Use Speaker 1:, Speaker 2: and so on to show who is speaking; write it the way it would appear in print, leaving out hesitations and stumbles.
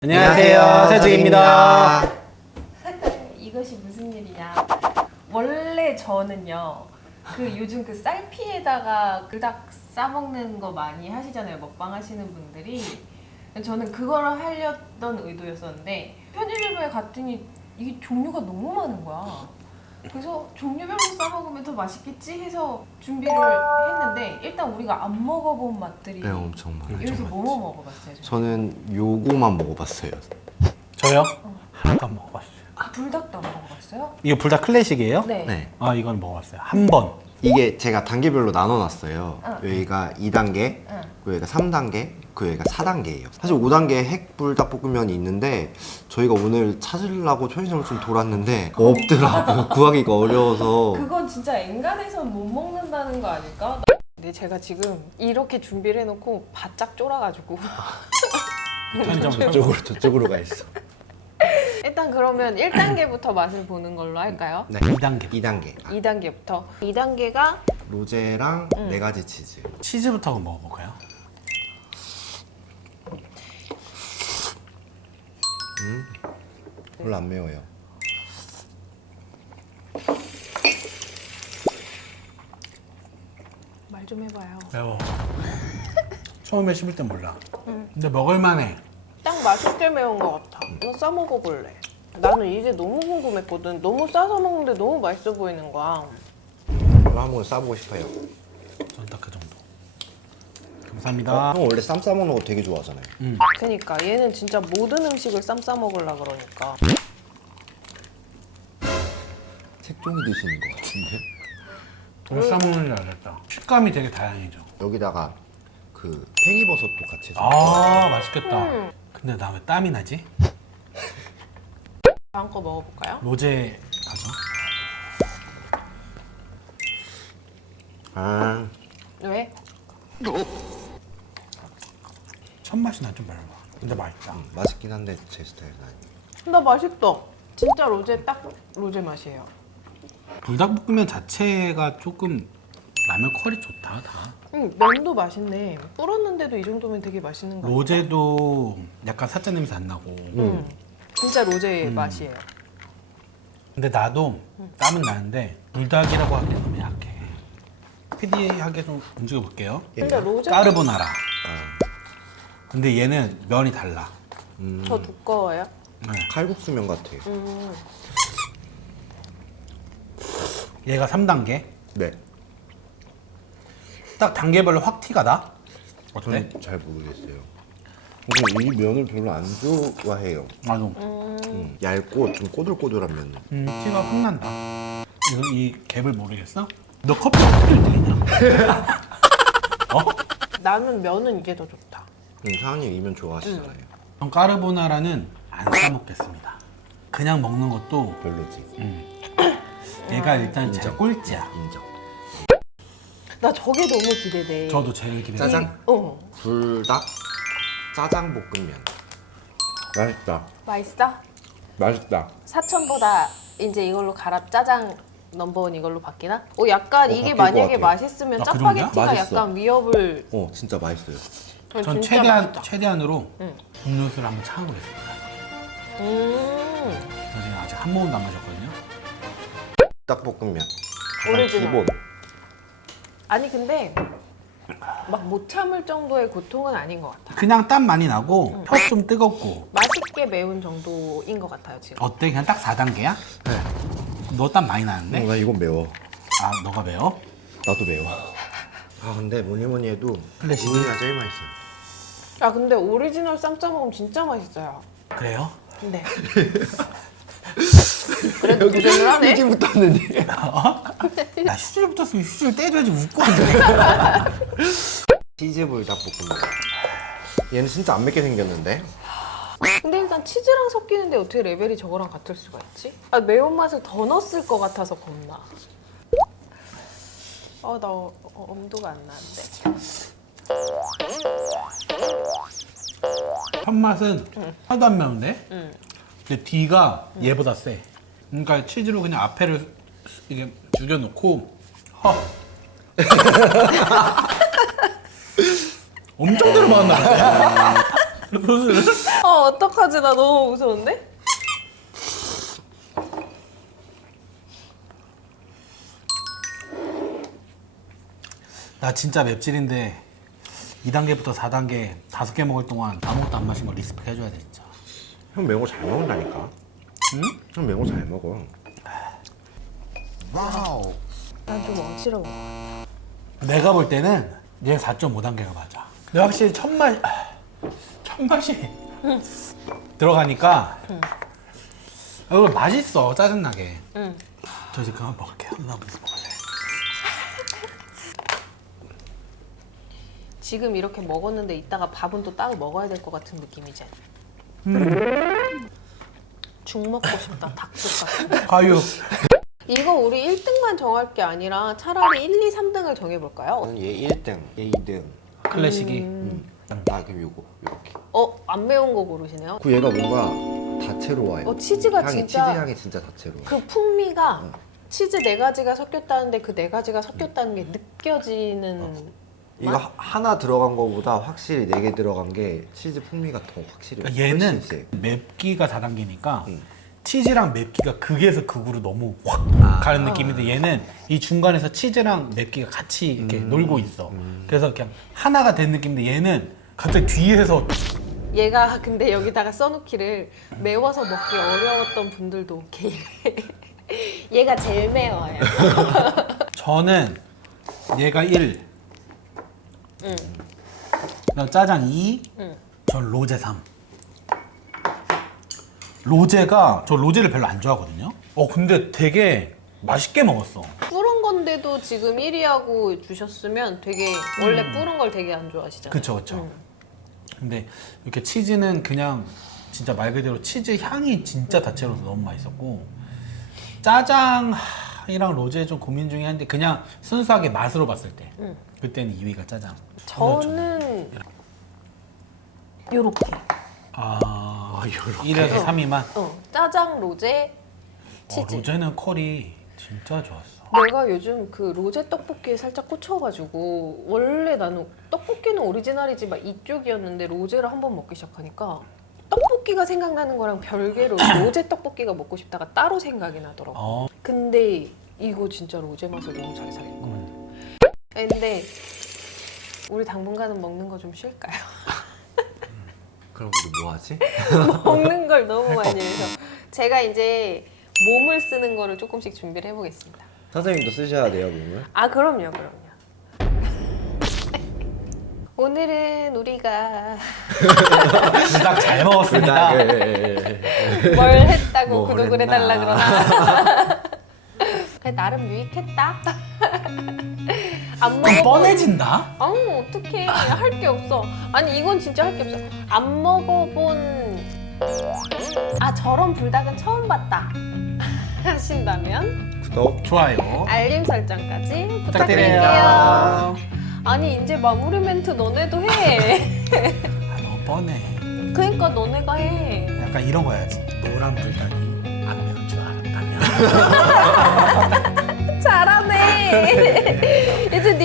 Speaker 1: 안녕하세요, 세중입니다.
Speaker 2: 이것이 무슨 일이냐. 원래 저는요, 요즘 쌀피에다가 그닥 싸먹는 거 많이 하시잖아요, 먹방 하시는 분들이. 저는 그걸 하려던 의도였었는데 편의점에 갔더니 이게 종류가 너무 많은 거야. 그래서 종류별로 싸먹으면 더 맛있겠지 해서 준비를 했는데, 일단 우리가 안 먹어본 맛들이
Speaker 3: 네, 엄청 많아요.
Speaker 2: 여기서 뭐 먹어봤어요?
Speaker 3: 저는 요거만 먹어봤어요.
Speaker 1: 저요? 하나도 안 먹어봤어요.
Speaker 2: 불닭도 안 먹어봤어요?
Speaker 1: 이거 불닭 클래식이에요?
Speaker 2: 네.
Speaker 3: 네.
Speaker 1: 아, 이건 먹어봤어요. 한 번.
Speaker 3: 이게 제가 단계별로 나눠놨어요.
Speaker 2: 응.
Speaker 3: 여기가 2단계,
Speaker 2: 응.
Speaker 3: 그리고 여기가 3단계, 그리고 여기가 4단계예요. 사실 5단계 핵불닭볶음면이 있는데 저희가 오늘 찾으려고 편의점을 좀 돌았는데 없더라고요. 구하기가 어려워서.
Speaker 2: 그건 진짜 엔간해선 못 먹는다는 거 아닐까? 근데 제가 지금 이렇게 준비를 해놓고 바짝 쫄아가지고
Speaker 1: 편의점
Speaker 3: 저쪽으로 가 있어.
Speaker 2: 일단 그러면 1단계부터 맛을 보는 걸로 할까요?
Speaker 3: 네.
Speaker 1: 2단계.
Speaker 3: 2단계.
Speaker 2: 2단계부터 2단계가
Speaker 3: 로제랑 4가지 치즈.
Speaker 1: 치즈부터 한번 먹어볼까요?
Speaker 3: 별로 안 매워요.
Speaker 2: 말 좀 해봐요.
Speaker 1: 매워. 처음에 씹을 땐 몰라. 근데 먹을만해.
Speaker 2: 딱 맛있게 매운 것 같아. 이거 싸먹어볼래. 나는 이게 너무 궁금했거든. 너무 싸서 먹는데 너무 맛있어 보이는 거야.
Speaker 3: 저도 한번 싸보고 싶어요.
Speaker 1: 전 딱 그 정도. 감사합니다.
Speaker 3: 형 원래 쌈 싸먹는 거 되게 좋아하잖아요.
Speaker 2: 그러니까 얘는 진짜 모든 음식을 쌈 싸먹으려 그러니까.
Speaker 3: 색종이 드시는 거 같은데?
Speaker 1: 왜 싸먹는지 알겠다. 식감이 되게 다양해져.
Speaker 3: 여기다가 그 팽이버섯도 같이 해서
Speaker 1: 아, 맛있겠다. 근데 나 왜 땀이 나지?
Speaker 2: 다음 거 먹어볼까요?
Speaker 1: 로제 가죠.
Speaker 3: 아,
Speaker 2: 왜?
Speaker 1: 첫 맛이 난 좀 별로야. 근데 맛있다.
Speaker 3: 맛있긴 한데 제 스타일은 아니에요.
Speaker 2: 나 맛있다. 진짜 로제 딱 로제 맛이에요.
Speaker 1: 불닭볶음면 자체가 조금 라면 퀄이 좋다, 다.
Speaker 2: 면도 맛있네. 불었는데도 이 정도면 되게 맛있는 거 같아.
Speaker 1: 로제도 약간 사짜 냄새 안 나고.
Speaker 2: 진짜 로제 맛이에요.
Speaker 1: 근데 나도 땀은 나는데 불닭이라고 하기엔 너무 약해. 피디하게 좀 움직여 볼게요.
Speaker 2: 근데 로제
Speaker 1: 까르보나라.
Speaker 3: 아,
Speaker 1: 근데 얘는 면이 달라.
Speaker 2: 더 두꺼워요?
Speaker 1: 네.
Speaker 3: 칼국수면 같아요.
Speaker 1: 얘가 3단계.
Speaker 3: 네.
Speaker 1: 딱 단계별로 확 티가 나. 어때?
Speaker 3: 저는 잘 모르겠어요. 근데 이 면을 별로 안 좋아해요.
Speaker 1: 맞아.
Speaker 3: 얇고 좀 꼬들꼬들한 면.
Speaker 1: 티가 확 난다. 이 갭을 모르겠어? 너 커피 어떻게 들리냐? 어?
Speaker 2: 나는 면은 이게 더 좋다.
Speaker 3: 사장님 이 면 좋아하시잖아요.
Speaker 1: 전 까르보나라는 안 사 먹겠습니다. 그냥 먹는 것도
Speaker 3: 별로지.
Speaker 1: 얘가 일단 제일
Speaker 3: 인정.
Speaker 1: 꼴찌야.
Speaker 3: 인정.
Speaker 2: 나 저게 너무 기대돼.
Speaker 1: 저도 제일 기대.
Speaker 3: 짜장? 불닭 짜장 볶음면. 맛있다.
Speaker 2: 맛있어?
Speaker 3: 맛있다.
Speaker 2: 사천보다 이제 이걸로 갈아 짜장 넘버원 이걸로 바뀌나? 약간 이게
Speaker 3: 바뀔 것
Speaker 2: 만약에
Speaker 3: 같아요.
Speaker 2: 맛있으면
Speaker 1: 아, 그 정도야?
Speaker 2: 짜파게티가
Speaker 3: 맛있어.
Speaker 2: 약간 위협을.
Speaker 3: 진짜 맛있어요.
Speaker 1: 전
Speaker 2: 진짜
Speaker 1: 최대한으로
Speaker 2: 응.
Speaker 1: 음료수를 한번 참아보겠습니다. 저 지금 아직 한 모금도 안 마셨거든요.
Speaker 3: 닭볶음면. 가장
Speaker 2: 오리지널.
Speaker 3: 기본.
Speaker 2: 아니 근데 막 못 참을 정도의 고통은 아닌 것 같아.
Speaker 1: 그냥 땀 많이 나고 혀 좀 뜨겁고.
Speaker 2: 맛있게 매운 정도인 것 같아요 지금.
Speaker 1: 어때? 그냥 딱 4단계야?
Speaker 3: 네.
Speaker 1: 너 땀 많이 나는데?
Speaker 3: 나 이건 매워.
Speaker 1: 아, 너가 매워?
Speaker 3: 나도 매워. 아 근데 뭐니 해도
Speaker 1: 클래식.
Speaker 3: 이니가 제일 맛있어요.
Speaker 2: 아 근데 오리지널 쌈 싸 먹으면 진짜 맛있어요.
Speaker 1: 그래요?
Speaker 2: 네. 그래도 도전을 하네.
Speaker 3: 휴지 붙었는데.
Speaker 1: 나 휴지를 붙었으면 휴지를 떼줘야지 웃고 앉아.
Speaker 3: 치즈 불닭볶음면. 얘는 진짜 안 맵게 생겼는데.
Speaker 2: 근데 일단 치즈랑 섞이는데 어떻게 레벨이 저거랑 같을 수가 있지? 매운맛을 더 넣었을 것 같아서 겁나. 나 엄두가 안 나는데.
Speaker 1: 첫 맛은 하나도 안 매운데? 근데 D가 얘보다 세. 그러니까 치즈로 그냥 앞에를 이게 죽여놓고 엄청 들어먹었나 본데? 소스를?
Speaker 2: 어떡하지? 나 너무 무서운데?
Speaker 1: 나 진짜 맵찔인데 2단계부터 4단계 5개 먹을 동안 아무것도 안 마신 거 리스펙 해줘야 돼 진짜.
Speaker 3: 형 매운 거 잘 먹는다니까.
Speaker 1: 응?
Speaker 3: 형 매운 거 잘 먹어.
Speaker 2: 난 좀 어지러워.
Speaker 1: 내가 볼 때는 얘 4.5단계가 맞아. 근데 확실히 첫맛이 들어가니까 이거 맛있어 짜증나게.
Speaker 2: 응.
Speaker 1: 저 이제 그만 먹을게요. 나 무슨 먹을래?
Speaker 2: 지금 이렇게 먹었는데 이따가 밥은 또 따로 먹어야 될 것 같은 느낌이지? 죽 먹고 싶다. 닭죽 같은.
Speaker 1: 과유.
Speaker 2: 이거 우리 1등만 정할 게 아니라 차라리 1, 2, 3등을 정해볼까요?
Speaker 3: 저는 얘 1등, 얘 2등.
Speaker 1: 클래식이.
Speaker 3: 나 그럼 요거 이렇게.
Speaker 2: 안 매운 거 고르시네요.
Speaker 3: 그 얘가 뭔가 다채로워요.
Speaker 2: 치즈가
Speaker 3: 향이,
Speaker 2: 진짜
Speaker 3: 치즈 향이 진짜 다채로워.
Speaker 2: 그 풍미가 치즈 4가지가 섞였다는데 그 4가지가 섞였다는 게 느껴지는
Speaker 3: 이거 하나 들어간 거보다 확실히 4개 들어간 게 치즈 풍미가 더 확실히.
Speaker 1: 그러니까 얘는
Speaker 3: 훨씬 세.
Speaker 1: 맵기가 4단계니까
Speaker 3: 응.
Speaker 1: 치즈랑 맵기가 극에서 극으로 너무 확 가는 느낌인데 얘는 이 중간에서 치즈랑 맵기가 같이 이렇게 놀고 있어. 그래서 그냥 하나가 된 느낌인데 얘는 갑자기 뒤에서
Speaker 2: 얘가 근데 여기다가 써놓기를 매워서 먹기 어려웠던 분들도 오케이. 얘가 제일 매워요.
Speaker 1: 저는 얘가 1,
Speaker 2: 응.
Speaker 1: 그다음 짜장 2,
Speaker 2: 응.
Speaker 1: 전 로제 3. 로제가 저 로제를 별로 안 좋아하거든요. 근데 되게 맛있게 먹었어.
Speaker 2: 뿌른 건데도 지금 1위하고 주셨으면 되게 원래 뿌른 걸 되게 안 좋아하시잖아요.
Speaker 1: 그쵸 그쵸. 근데 이렇게 치즈는 그냥 진짜 말 그대로 치즈 향이 진짜 다채로워서 너무 맛있었고 짜장이랑 로제 좀 고민 중에 한데 그냥 순수하게 맛으로 봤을 때 그때는 2위가 짜장.
Speaker 2: 저는 요렇게
Speaker 1: 요렇게 1에서 3위만.
Speaker 2: 짜장, 로제, 치즈.
Speaker 1: 로제는 컬이 진짜 좋았어.
Speaker 2: 내가 요즘 그 로제 떡볶이에 살짝 꽂혀가지고 원래 나는 떡볶이는 오리지널이지 막 이쪽이었는데 로제를 한번 먹기 시작하니까 떡볶이가 생각나는 거랑 별개로 로제 떡볶이가 먹고 싶다가 따로 생각이 나더라고. 근데 이거 진짜 로제 맛을 너무 잘 살릴 것 같아. 근데 우리 당분간은 먹는 거 좀 쉴까요?
Speaker 3: 그럼 우리 뭐 하지?
Speaker 2: 먹는 걸 너무 많이 해서 제가 이제 몸을 쓰는 거를 조금씩 준비를 해보겠습니다.
Speaker 3: 선생님도 쓰셔야 돼요, 몸을.
Speaker 2: 그럼요. 오늘은 우리가
Speaker 1: 딱 잘 먹었습니다.
Speaker 2: 뭘 했다고
Speaker 3: 뭘
Speaker 2: 구독을
Speaker 3: 했나.
Speaker 2: 해달라 그러나 그래, 나름 유익했다. 안
Speaker 1: 좀
Speaker 2: 먹어본
Speaker 1: 뻔해진다.
Speaker 2: 어떡해. 할 게 없어. 아니 이건 진짜 할 게 없어. 안 먹어본 저런 불닭은 처음 봤다 하신다면
Speaker 3: 구독.
Speaker 1: 좋아요.
Speaker 2: 알림 설정까지 부탁드릴게요.
Speaker 1: 부탁드려요.
Speaker 2: 아니 이제 마무리 멘트 너네도 해.
Speaker 1: 너무 뻔해.
Speaker 2: 그러니까 너네가 해.
Speaker 1: 약간 이런 거 해야지. 노란 불닭이 안 매운 줄 알았다면.
Speaker 2: 잘하네. 이제